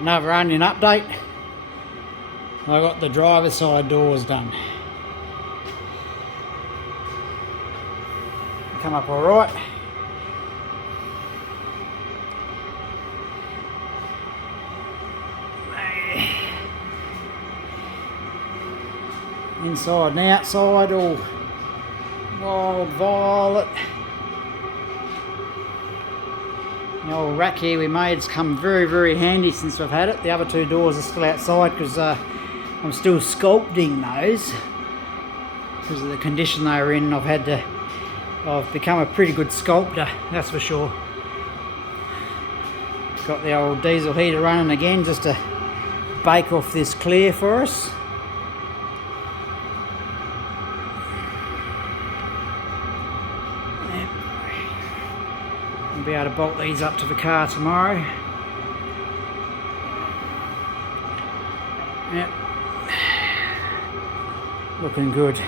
Another onion update. I got the driver's side doors done. Come up all right. Inside and outside, all wild violet. The old rack here we made's come very, very handy since we've had it. The other two doors are still outside because I'm still sculpting those because of the condition they were in. I've become a pretty good sculptor, that's for sure. Got the old diesel heater running again just to bake off this clear for us. I'll be able to bolt these up to the car tomorrow. Yep. Looking good.